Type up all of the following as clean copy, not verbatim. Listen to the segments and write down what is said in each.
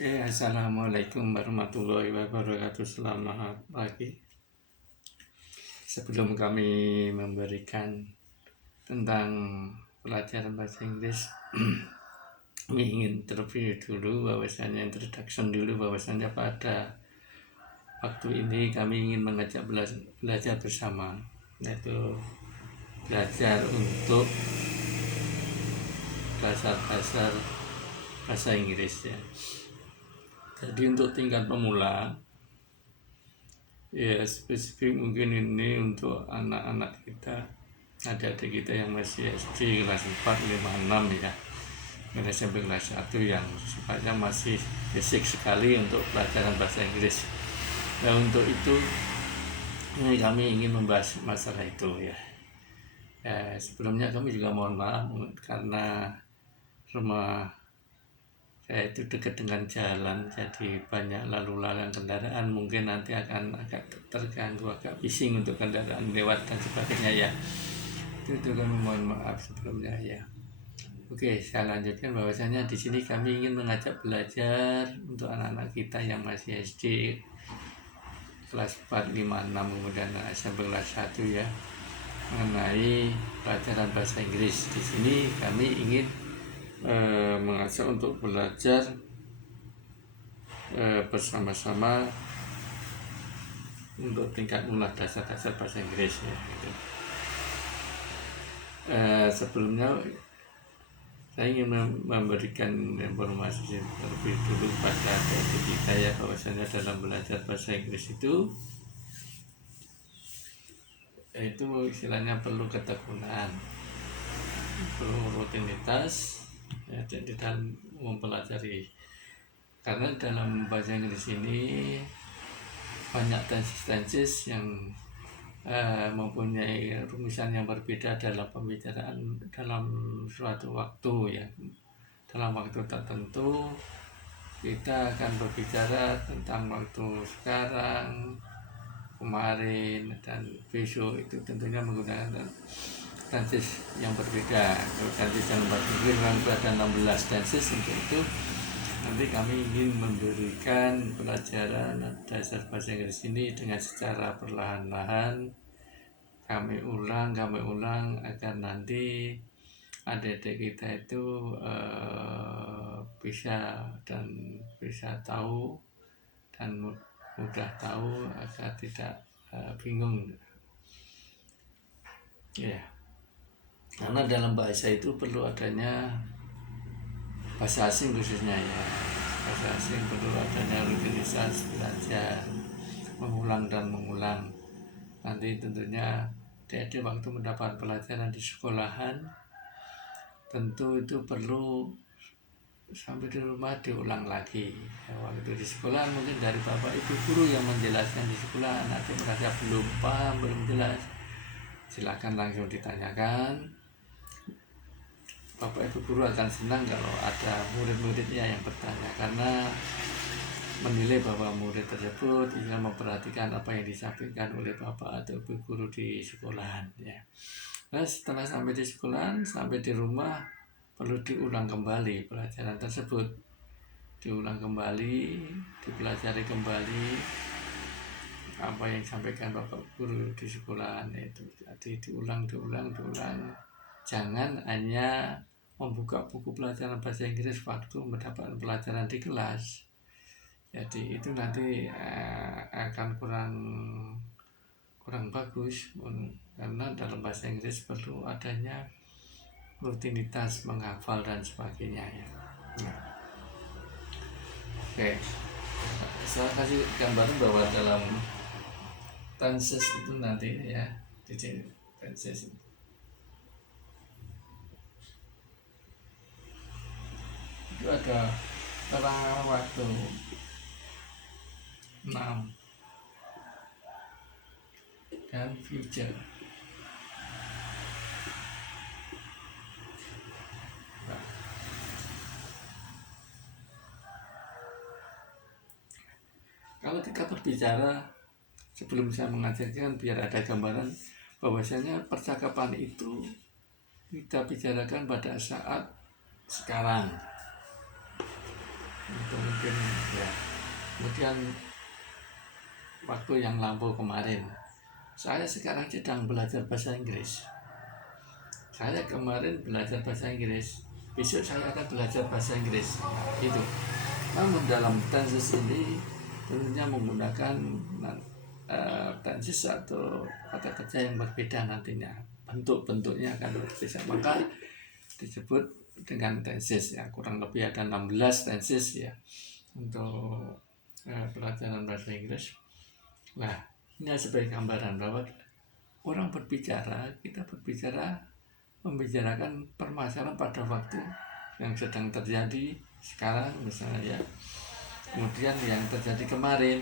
Assalamualaikum warahmatullahi wabarakatuh. Selamat pagi. Sebelum kami memberikan tentang pelajaran bahasa Inggris, kami ingin terlebih dulu bahwasannya introduction dulu bahwasannya pada waktu ini kami ingin mengajak belajar bersama, yaitu belajar untuk dasar-dasar bahasa Inggris ya. Jadi untuk tingkat pemula ya, spesifik mungkin ini untuk anak-anak kita, adik-adik kita yang masih SD kelas 4, 5, 6 ya, kelas SMP kelas 1 yang sifatnya masih basic sekali untuk pelajaran bahasa Inggris. Nah, untuk itu ini kami ingin membahas masalah itu ya. Sebelumnya kami juga mohon maaf karena rumah saya itu dekat dengan jalan, jadi banyak lalu lalang kendaraan, mungkin nanti akan agak terganggu, agak bising untuk kendaraan lewat dan sebagainya ya. Itu kami mohon maaf sebelumnya ya. Oke, saya lanjutkan bahwasanya di sini kami ingin mengajak belajar untuk anak-anak kita yang masih SD kelas 4, 5, 6 kemudian SMP kelas 1 ya, mengenai pelajaran bahasa Inggris. Di sini kami ingin mengajak untuk belajar bersama-sama untuk tingkat mula dasar-dasar bahasa Inggris ya, gitu. Sebelumnya saya ingin memberikan informasi terlebih dulu pada adik kita ya, bahwasanya dalam belajar bahasa Inggris itu istilahnya perlu ketekunan, perlu rutinitas ya, dan di dalam mempelajari, karena dalam bahasa Inggris ini banyak tenses yang mempunyai rumusan yang berbeda dalam pembicaraan dalam suatu waktu ya. Dalam waktu tertentu kita akan berbicara tentang waktu sekarang, kemarin, dan besok. Itu tentunya menggunakan tenses yang berbeda. Kalau tenses yang berbeda memang ada 16 tenses. Untuk itu nanti kami ingin memberikan pelajaran dasar bahasa Inggris ini dengan secara perlahan-lahan. Kami ulang agar nanti adik-adik kita itu bisa tahu dan mudah tahu, agar tidak bingung ya. Karena dalam bahasa itu perlu adanya bahasa asing khususnya ya, bahasa asing perlu adanya rutinitas belajar, mengulang dan mengulang. Nanti tentunya adik-adik waktu mendapat pelajaran di sekolahan, tentu itu perlu sampai di rumah diulang lagi ya. Waktu di sekolah mungkin dari bapak ibu guru yang menjelaskan di sekolah, adik merasa belum paham, belum jelas, silakan langsung ditanyakan. Bapak ibu guru akan senang kalau ada murid-muridnya yang bertanya, karena menilai bahwa murid tersebut bisa memperhatikan apa yang disampaikan oleh bapak atau ibu guru di sekolahan ya. Nah, setelah sampai di sekolahan, sampai di rumah perlu diulang kembali pelajaran tersebut, diulang kembali, dipelajari kembali apa yang disampaikan bapak guru di sekolahan itu. Jadi diulang. Jangan hanya membuka buku pelajaran bahasa Inggris waktu mendapatkan pelajaran di kelas. Jadi itu nanti akan kurang bagus, karena dalam bahasa Inggris perlu adanya rutinitas menghafal dan sebagainya ya. Oke, saya kasih gambaran bahwa dalam tenses itu nanti ya, di sini tenses itu ada terang waktu 6 dan future. Nah, kalau kita berbicara, sebelum saya mengajarkan biar ada gambaran bahwasanya percakapan itu kita bicarakan pada saat sekarang. itu mungkin ya. Kemudian waktu yang lampau kemarin, saya sekarang sedang belajar bahasa Inggris. Saya kemarin belajar bahasa Inggris, besok saya akan belajar bahasa Inggris. Nah, itu. Namun dalam tenses ini tentunya menggunakan tenses atau kata kerja yang berbeda nantinya. Bentuk-bentuknya akan berbeda. Maka disebut dengan tenses ya. Kurang lebih ada 16 tenses ya untuk pelajaran bahasa Inggris. Nah, ini sebagai gambaran bahwa orang berbicara, kita berbicara membicarakan permasalahan pada waktu yang sedang terjadi sekarang misalnya ya, kemudian yang terjadi kemarin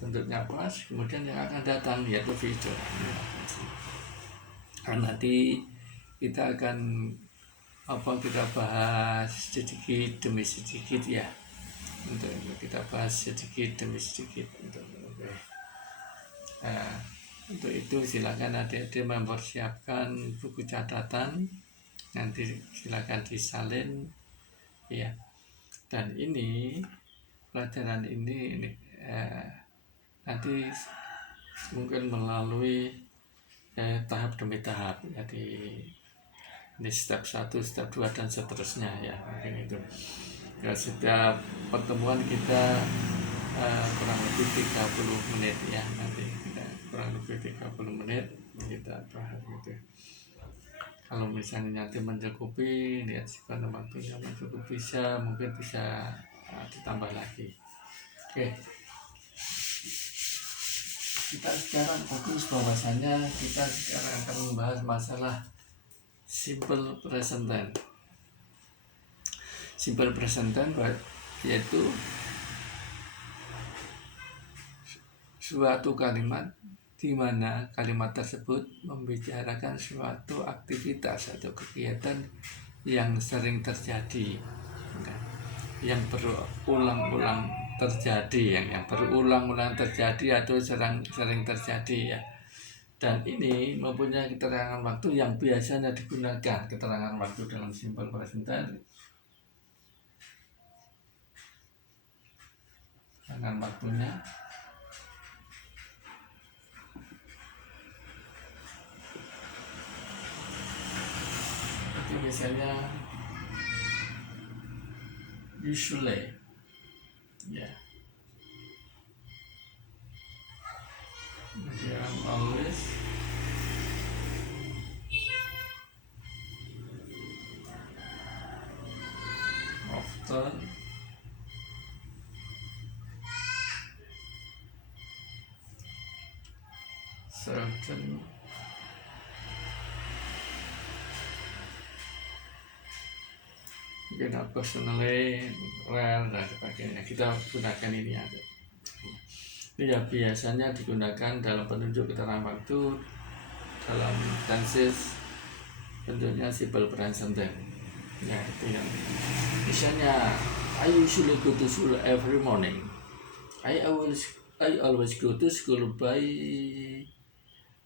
bentuknya pas, kemudian yang akan datang yaitu future. Nah, nanti kita akan kita bahas sedikit demi sedikit ya, untuk kita bahas sedikit demi sedikit untuk itu silakan adik-adik mempersiapkan buku catatan, nanti silakan disalin ya. Dan ini pelajaran ini nanti mungkin melalui tahap demi tahap, jadi ini step 1, step 2 dan seterusnya ya, mungkin itu ya. Setiap pertemuan kita kurang lebih 30 menit ya, nanti kita kurang lebih 30 menit kita bahas gitu. Kalau misalnya nanti mencukupi, lihat sekarang waktunya mencukupi, mungkin bisa ditambah lagi. Oke, kita sekarang fokus bahwasannya kita sekarang akan membahas masalah simple present tense. Simple present tense yaitu suatu kalimat di mana kalimat tersebut membicarakan suatu aktivitas atau kegiatan yang sering terjadi, yang berulang-ulang terjadi, yang berulang-ulang terjadi atau sering terjadi ya. Dan ini mempunyai keterangan waktu yang biasanya digunakan. Keterangan waktu dalam simple present tense, keterangan waktunya itu misalnya usually ya, kemudian always, often, certain, mungkin personally, rare dan sebagainya. Kita gunakan ini aja. Ini ya biasanya digunakan dalam penunjuk keterangan waktu dalam tenses bentuknya simple present tense ya. Itu yang misalnya I usually go to school every morning. I always go to school by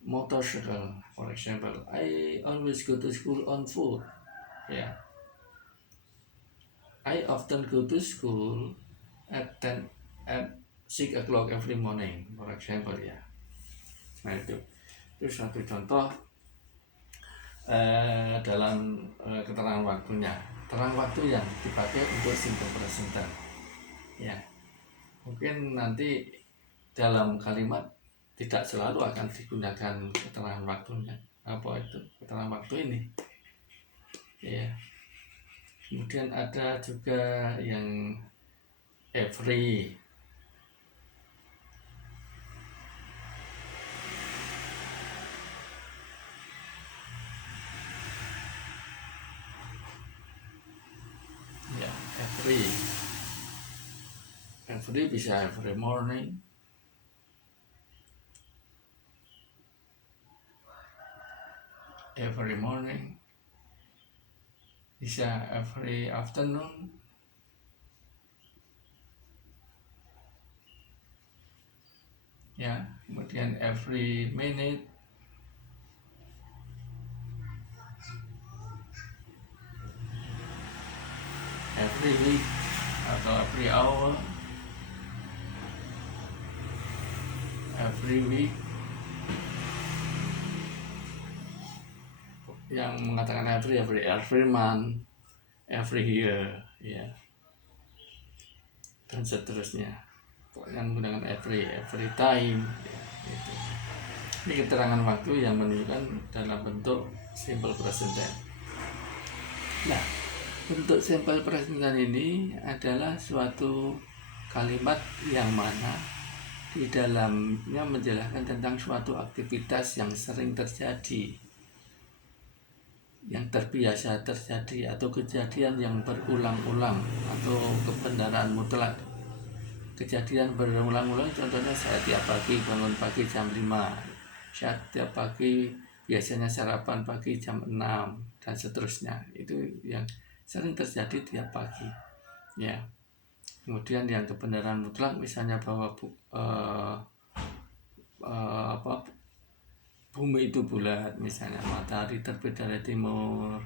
motorcycle, for example. I always go to school on foot ya. I often go to school at 6 o'clock every morning, for example ya. Nah itu satu contoh dalam keterangan waktunya. Keterangan waktu yang dipakai untuk simple present tense ya. Mungkin nanti dalam kalimat tidak selalu akan digunakan keterangan waktunya, apa itu keterangan waktu ini ya. Kemudian ada juga yang every ya, every bisa every morning, every morning, bisa every afternoon ya. Kemudian every minute, every week atau every hour, every week. Yang mengatakan every month, every year, ya, dan seterusnya. Yang menggunakan every time, ya, gitu. Ini keterangan waktu yang menunjukkan dalam bentuk simple present tense. Nah, bentuk simple present tense ini adalah suatu kalimat yang mana di dalamnya menjelaskan tentang suatu aktivitas yang sering terjadi, yang terbiasa terjadi, atau kejadian yang berulang-ulang, atau kebenaran mutlak. Kejadian berulang-ulang contohnya saya tiap pagi bangun pagi jam 5, saya tiap pagi biasanya sarapan pagi jam 6, dan seterusnya. Itu yang sering terjadi tiap pagi, ya. Kemudian yang kebenaran mutlak misalnya bahwa bumi itu bulat, misalnya matahari terbit dari timur,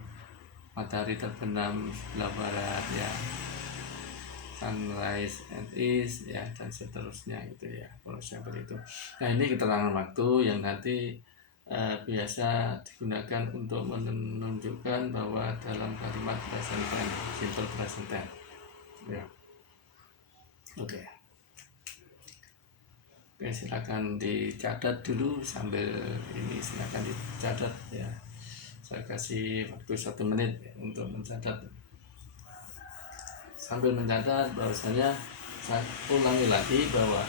matahari terbenam sebelah barat, ya, sunrise and east, ya, dan seterusnya, gitu ya, kalau seperti itu. Nah, ini keterangan waktu yang nanti biasa digunakan untuk menunjukkan bahwa dalam kalimat present tense, simple present tense, ya. Oke, silakan dicatat dulu sambil ini, silakan dicatat, ya. Saya kasih waktu 1 menit untuk mencatat. Sambil mencatat, bahwasanya saya ulangi lagi bahwa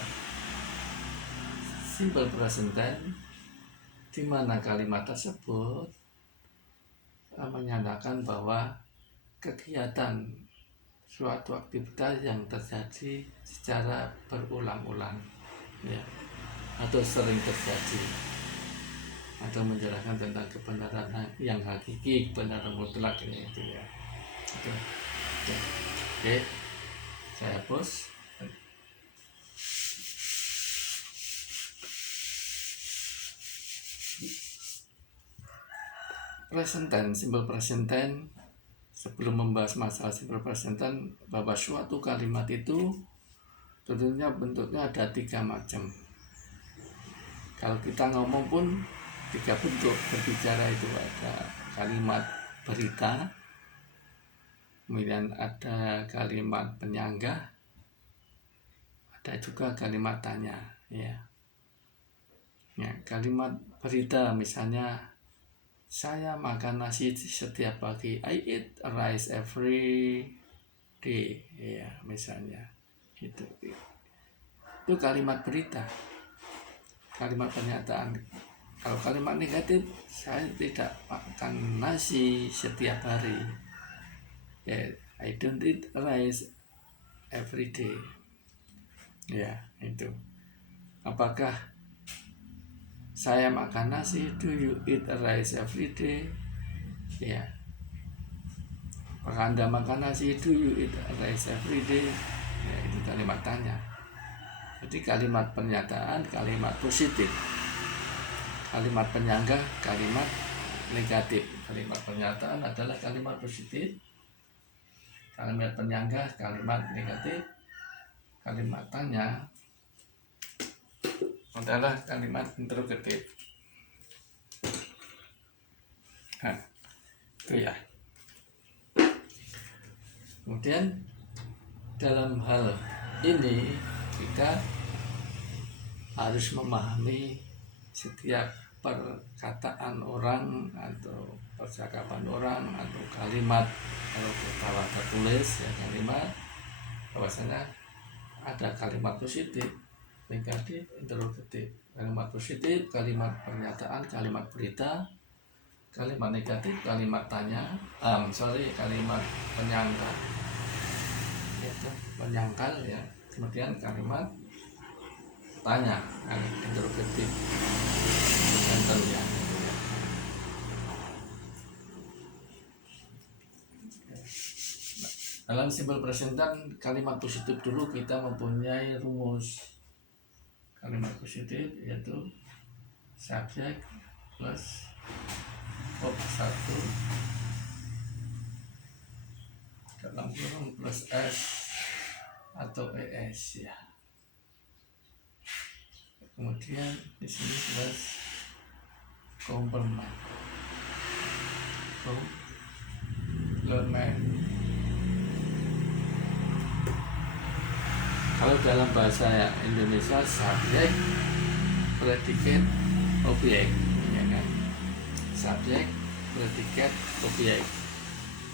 simple present tense di mana kalimat tersebut menyatakan bahwa kegiatan suatu aktivitas yang terjadi secara berulang-ulang, ya, atau sering terjadi, atau menjelaskan tentang kebenaran yang hakiki, kebenaran mutlak, itu ya. Oke, saya hapus. Present tense, simple present tense. Sebelum membahas masalah simple present tense, bahwa suatu kalimat itu tentunya bentuknya ada 3 macam. Kalau kita ngomong pun 3 bentuk berbicara itu, ada kalimat berita, kemudian ada kalimat penyanggah, ada juga kalimat tanya, ya. Ya, kalimat berita misalnya saya makan nasi setiap pagi, I eat rice every day, ya, misalnya itu kalimat berita, kalimat pernyataan. Kalau kalimat negatif, saya tidak makan nasi setiap hari, ya, I don't eat rice every day, ya, itu. Apakah saya makan nasi, do you eat rice every day, ya. Apakah Anda makan nasi, do you eat rice every day, ya, itu kalimat tanya. Jadi kalimat pernyataan, kalimat positif. Kalimat penyanggah, kalimat negatif. Kalimat pernyataan adalah kalimat positif, kalimat penyanggah kalimat negatif, kalimat tanya adalah kalimat interrogatif. Nah, itu ya. Kemudian dalam hal ini kita harus memahami setiap perkataan orang atau percakapan orang atau kalimat, kalau kita tulis, ya, kalimat, bahwasanya ada kalimat positif, negatif, interrogatif. Kalimat positif, kalimat pernyataan, kalimat berita. Kalimat negatif, kalimat tanya, kalimat penyanggah, itu menyangkal, ya. Kemudian kalimat tanya, interrogatif, ya. Dalam simple present tense, kalimat positif dulu kita mempunyai rumus. Kalimat positif yaitu subjek plus verb 1 dalam kurung plus S S ya. Kemudian di sini plus komplement. Kalau dalam bahasa Indonesia subjek, predikat, objek, ya kan? Subjek, predikat, objek.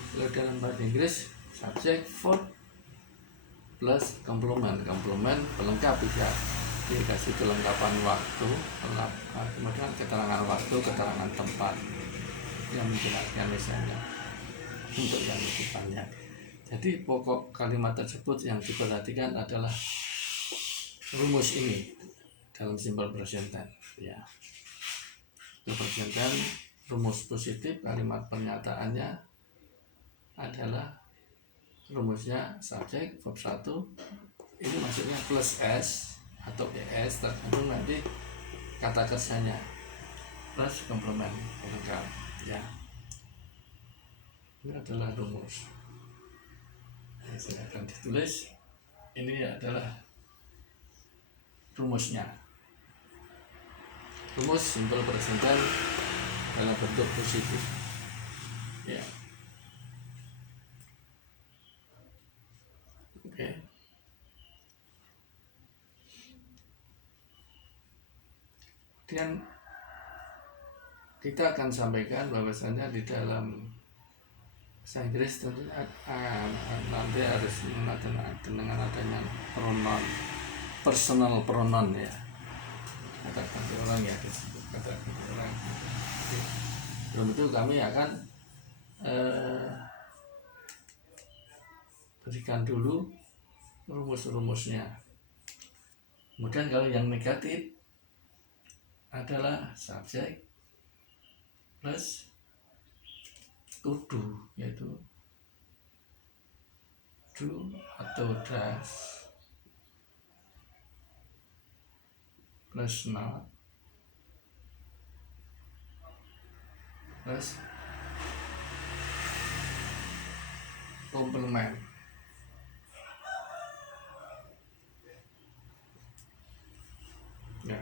Kalau dalam bahasa Inggris, subjek, verb, plus komplement. Komplement pelengkap bisa dikasih kelengkapan waktu, kemudian keterangan waktu, keterangan tempat yang menjelaskan misalnya untuk yang lebih banyak. Jadi pokok kalimat tersebut yang diperhatikan adalah rumus ini dalam simple present tense ya. Present tense rumus positif, kalimat pernyataannya adalah rumusnya subjek verb 1 ini maksudnya plus s atau es tergantung nanti kata kerjanya plus komplement pelengkap ya. Ini adalah rumus. Saya akan ditulis. Ini adalah rumusnya. Rumus simple present tense dalam bentuk positif. Ya. Oke. Kemudian kita akan sampaikan bahwasanya di dalam bahasa Inggris tentu nanti harus menggunakan dengan adanya pronoun, personal pronoun ya, kata ganti orang ya, kata ganti orang. Sebelum itu kami akan berikan dulu rumus-rumusnya. Kemudian kalau yang negatif adalah subjek plus to do, yaitu do atau does plus not plus komplement. Ya,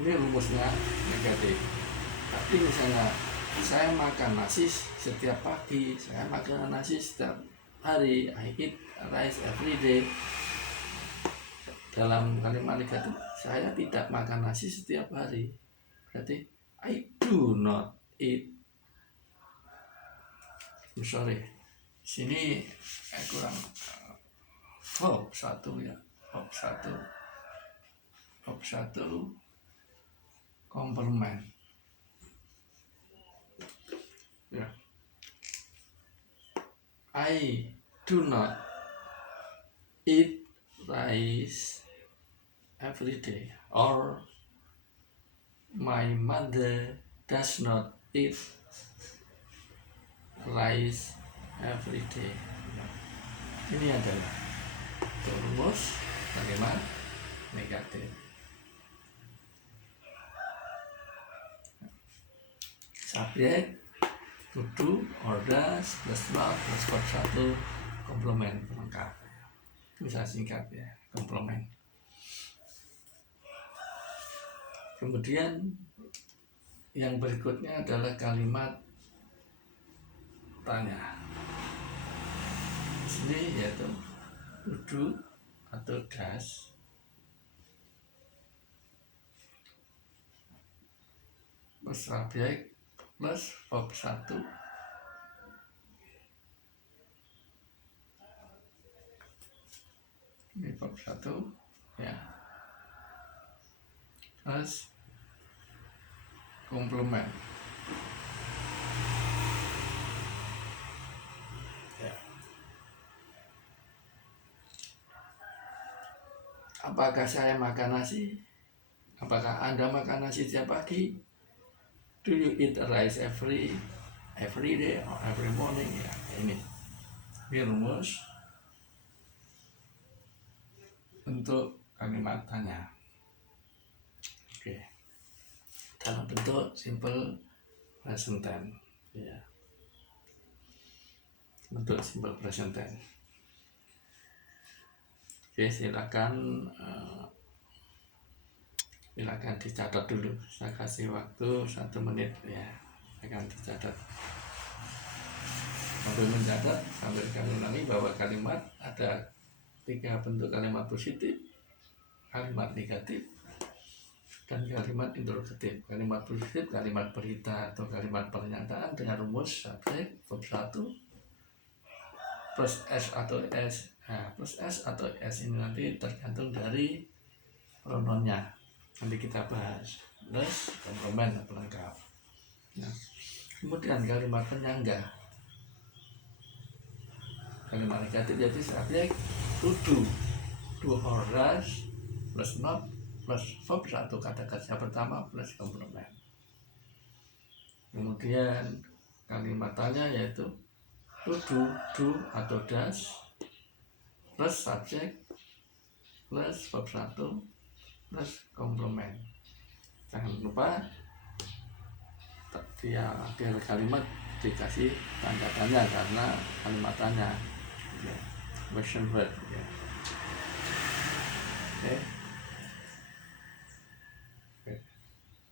ini rumusnya negatif. Tapi misalnya saya makan nasi setiap pagi, saya makan nasi setiap hari, I eat rice every day. Dalam kalimat negatif, saya tidak makan nasi setiap hari. Berarti I do not eat. Sorry, sini kurang verb 1 ya, verb 1 komplement. Ya. I do not eat rice every day, or my mother does not eat rice every day. Ini adalah rumus kalimat negatif. Subjek to do or does plus not plus verb 1 komplement pelengkap. Bisa singkat ya, komplement. Kemudian yang berikutnya adalah kalimat tanya. Ini yaitu to do atau does plus subjek plus verb 1 ini verb 1 ya plus komplement ya. Apakah saya makan nasi? Apakah Anda makan nasi setiap pagi? Do you eat rice every day or every morning? Ya, ini rumus untuk kalimat tanya. Oke. Dalam bentuk simple present tense ya. Bentuk simple present tense. Oke, silakan dicatat dulu. Saya kasih waktu 1 menit ya, akan dicatat. Sambil mencatat, sambil kami ulangi bahwa kalimat ada 3 bentuk kalimat positif, kalimat negatif, dan kalimat interrogatif. Kalimat positif, kalimat berita atau kalimat pernyataan dengan rumus subjek, verb 1, plus S atau S. Nah, plus S atau S ini nanti tergantung dari pronounnya. Nanti kita bahas. Plus, komplement, pelengkap. Nah, kemudian kalimat penyangga. Kalimat negatif yaitu subjek do or does plus not plus verb 1 kata kerja pertama plus komplement. Kemudian kalimat tanya yaitu do atau does plus subjek plus verb 1 plus komplement. Jangan lupa di akhir kalimat dikasih tanda tanya karena kalimat tanya ya, question word ya.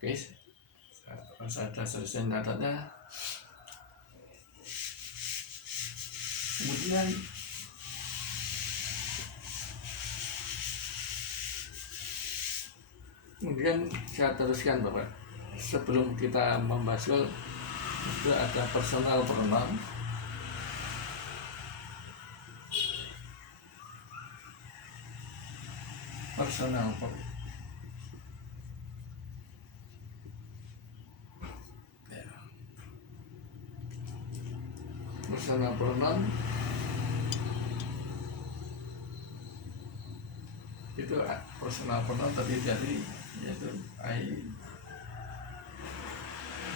Oke, saya sudah selesai catatnya. Kemudian saya teruskan Bapak. Sebelum kita membahas itu ada personal pronoun. Personal pronoun. Personal pronoun itu personal pronoun terdiri dari yaitu I,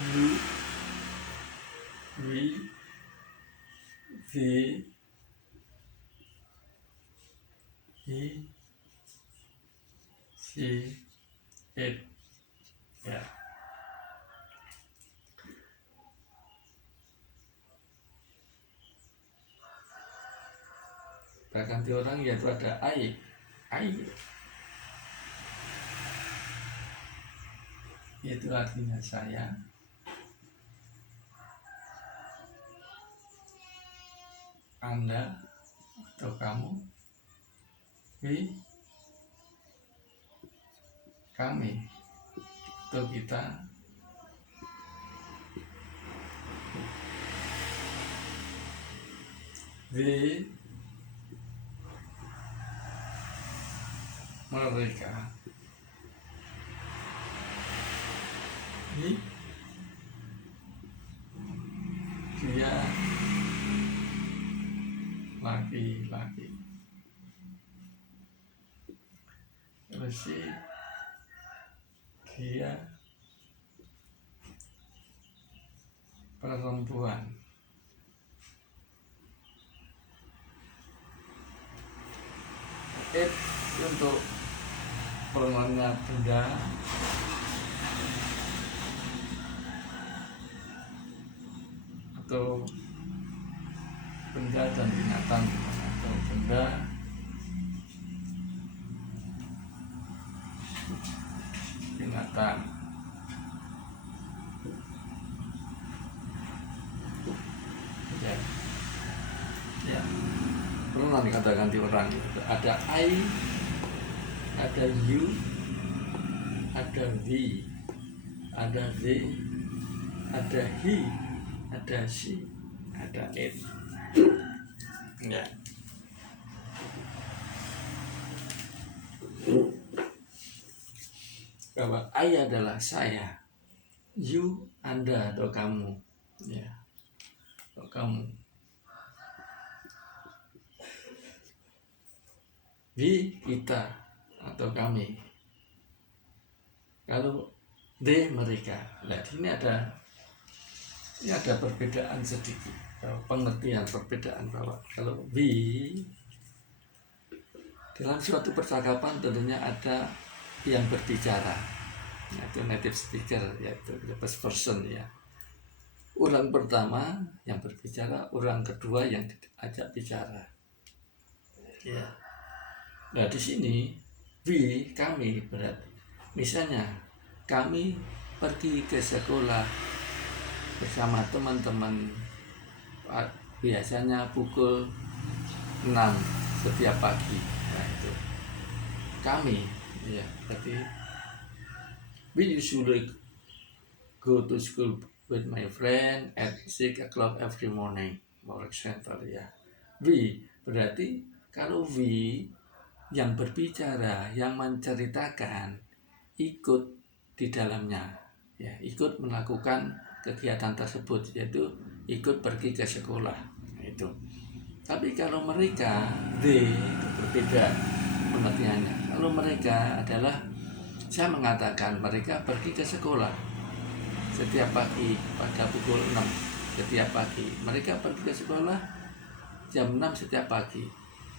you, we, they, he, she, it ya. Ganti orang yaitu ada I itu artinya saya, Anda atau kamu, we, kami atau kita, they, mereka, he, dia, laki-laki, terus dia, perempuan. It untuk pronounnya benda atau benda dan binatang atau benda binatang. Ya, pronoun kata ganti orang itu ada I, ada you, ada we, ada they, ada he, ada she, ada it. Ya. Bahwa I adalah saya, you Anda atau kamu, ya, atau kamu. We kita atau kami. Kalau they mereka. Nah, ini ada perbedaan sedikit, pengertian perbedaan bahwa kalau we dalam suatu percakapan tentunya ada yang berbicara, yaitu native speaker, yaitu the first person ya. Orang pertama yang berbicara, orang kedua yang diajak bicara. Ya. Nah di sini we kami berarti misalnya kami pergi ke sekolah bersama teman-teman biasanya pukul 6 setiap pagi. Nah itu kami ya, berarti we usually go to school with my friend at 6 o'clock every morning, for example ya. We berarti kalau we yang berbicara, yang menceritakan ikut di dalamnya ya, ikut melakukan kegiatan tersebut, yaitu ikut pergi ke sekolah. Nah, itu. Tapi kalau mereka they itu berbeda pengertiannya. Kalau mereka adalah saya mengatakan mereka pergi ke sekolah setiap pagi pada pukul 6 setiap pagi. Mereka pergi ke sekolah jam 6 setiap pagi.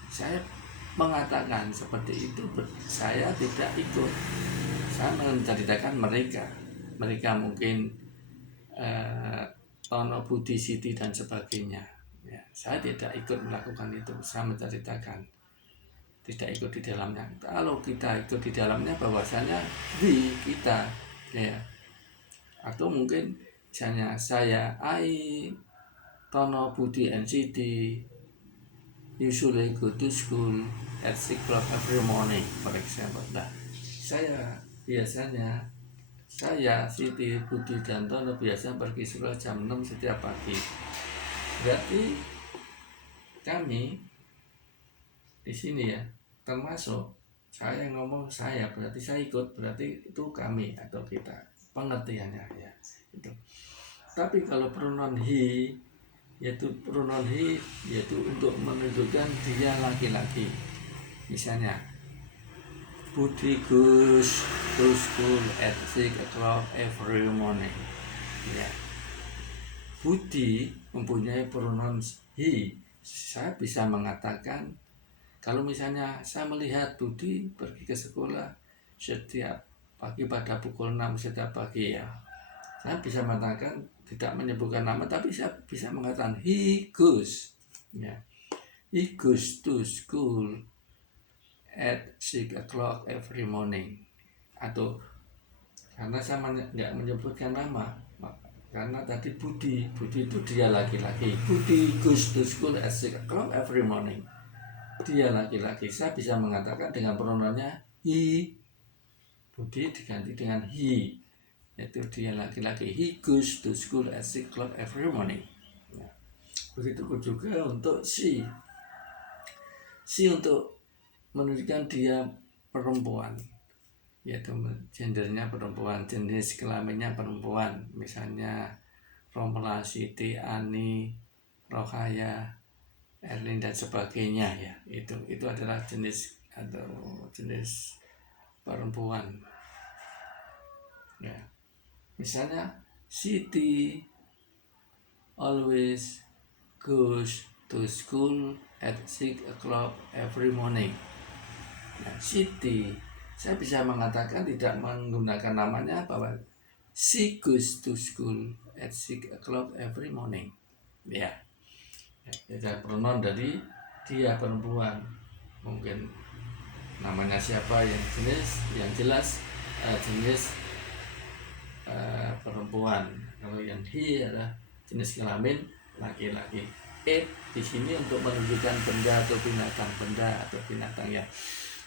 Saya mengatakan seperti itu, saya tidak ikut. Saya menceritakan mereka mungkin Tono, Budi, Siti dan sebagainya ya, saya tidak ikut melakukan itu. Saya menceritakan, tidak ikut di dalamnya. Kalau kita ikut di dalamnya bahwasanya kita ya, atau mungkin misalnya saya Tono, Budi and Siti usually go to school at 6 o'clock every morning, for example. Nah, saya biasanya Siti, Budi, dan Tono biasa pergi sekolah jam 6 setiap pagi. Berarti kami di sini ya, termasuk saya yang ngomong saya, berarti saya ikut, berarti itu kami atau kita, pengertiannya ya itu. Tapi kalau pronoun he, yaitu pronoun he yaitu untuk menunjukkan dia laki-laki. Misalnya Budi goes to school at 6 o'clock every morning ya. Budi mempunyai pronoun he. Saya bisa mengatakan kalau misalnya saya melihat Budi pergi ke sekolah setiap pagi pada pukul 6 setiap pagi ya, saya bisa mengatakan tidak menyebutkan nama, tapi saya bisa mengatakan he goes ya. He goes to school at 6 o'clock every morning. Atau karena saya nggak menyebutkan nama, karena tadi Budi itu dia laki-laki. Budi goes to school at 6 o'clock every morning. Dia laki-laki. Saya bisa mengatakan dengan pronounnya he. Budi diganti dengan he, yaitu dia laki-laki. He goes to school at 6 o'clock every morning. Nah, begitu juga untuk she. She untuk menunjukkan dia perempuan, yaitu gendernya perempuan, jenis kelaminnya perempuan. Misalnya Romla, Siti, Ani, Rohaya, Erlin dan sebagainya ya. Itu adalah jenis atau jenis perempuan. Ya. Misalnya Siti always goes to school at 6 o'clock every morning. Nah, Siti, saya bisa mengatakan tidak menggunakan namanya bahwa she goes to school at 6 o'clock every morning. Ya, ada pronoun dari dia perempuan. Mungkin namanya siapa yang jelas jenis perempuan. Kalau yang he adalah jenis kelamin laki-laki. It di sini untuk menunjukkan benda atau binatang ya.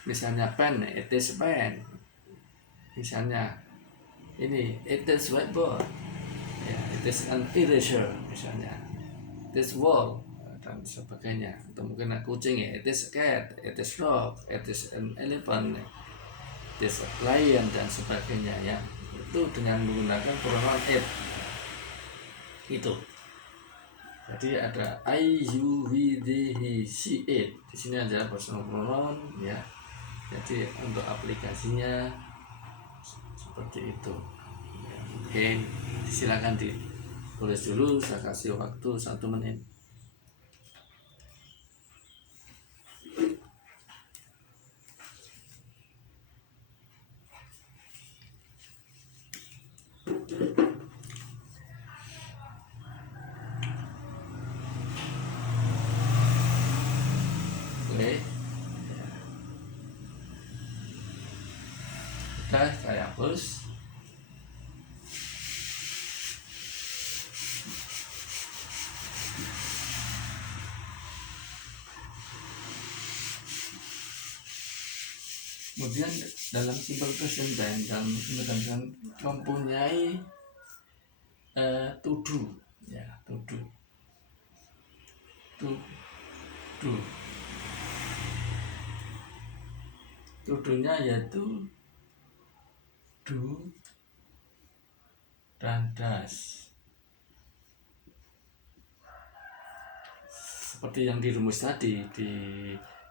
Misalnya pen, it is pen. Misalnya ini, it is whiteboard ya, it is an eraser misalnya, it is wall dan sebagainya. Atau mungkin kucing ya, it is cat, it is dog, it is an elephant, it is a lion dan sebagainya ya. Itu dengan menggunakan pronoun it itu. Jadi ada I, you, we, they, he, she, it. Di sini adalah personal pronoun ya. Jadi untuk aplikasinya seperti itu. Oke, silakan ditulis dulu. Saya kasih waktu 1 menit. Oke. Dah saya hapus. Kemudian dalam simple present tense dan menekankan mempunyai to do, ya, to do, to do-nya yaitu do dan does. Seperti yang di rumus tadi, di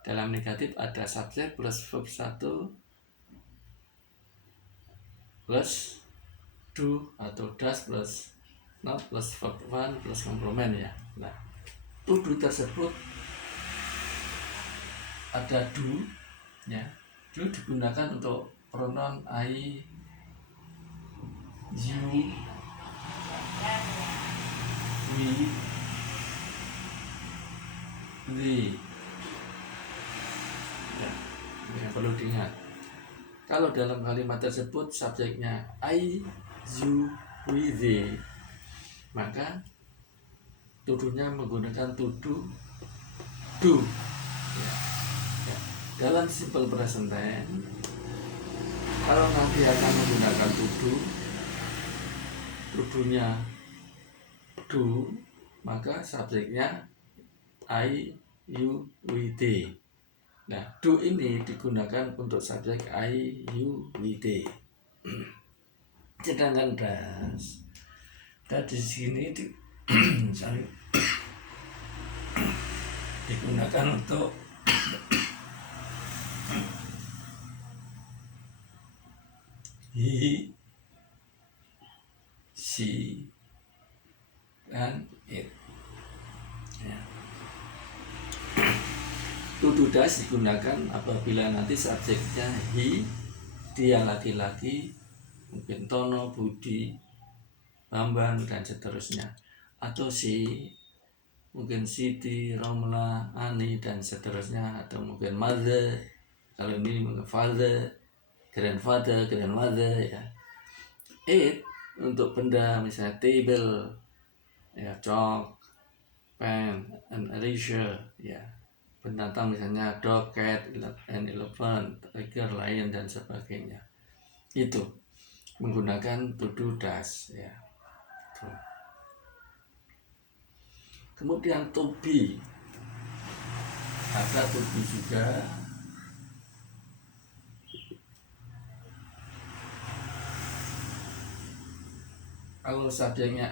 dalam negatif ada subjek plus verb 1 plus do atau does plus not plus verb 1 plus komplement, ya. Nah, to do tersebut ada do, ya. Do digunakan untuk pronoun I, you, we, they. Ya, ini yang perlu diingat. Kalau dalam kalimat tersebut subjeknya I, you, we, they, maka to-do-nya menggunakan to do. Ya. Ya. Dalam simple present tense, kalau nanti akan menggunakan to-do-nya do, maka subjeknya I, you, we, they. Nah, do ini digunakan untuk subjek I, you, we, they. Sedangkan does di sini digunakan untuk he, she, dan it. Ya. To do does digunakan apabila nanti subjeknya he, dia laki-laki, mungkin Tono, Budi, Bambang, dan seterusnya, atau si, mungkin Siti, Romla, Ani, dan seterusnya, atau mungkin mother, kalau ini mungkin father, grandfather, grandmother, ya. It untuk benda, misalnya table, ya, chalk, pen, and eraser, ya. Binatang misalnya dog, cat, and elephant, tiger, lion, dan sebagainya. Itu menggunakan to do does, ya. Kemudian to be, ada to be juga. Kalau subjeknya